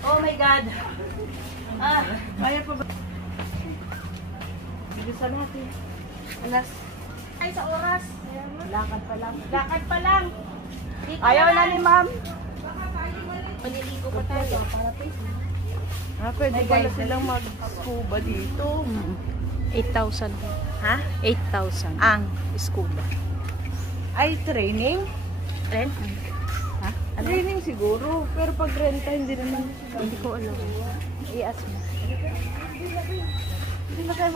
Oh my God. Kaya pa ba? Bilisan natin. Alas. Ay, sa oras. Lakad pa lang. Lakad pa lang. Ayaw na ni ma'am. Maliligo pa tayo. Pwede pala silang mag-scuba dito. 8,000. Ha? 8,000. Ang scuba. ay training? Rent? Ha? Training siguro. Pero pag renta, hindi naman. Hindi ko alam. I-ask mo. Hindi na kayo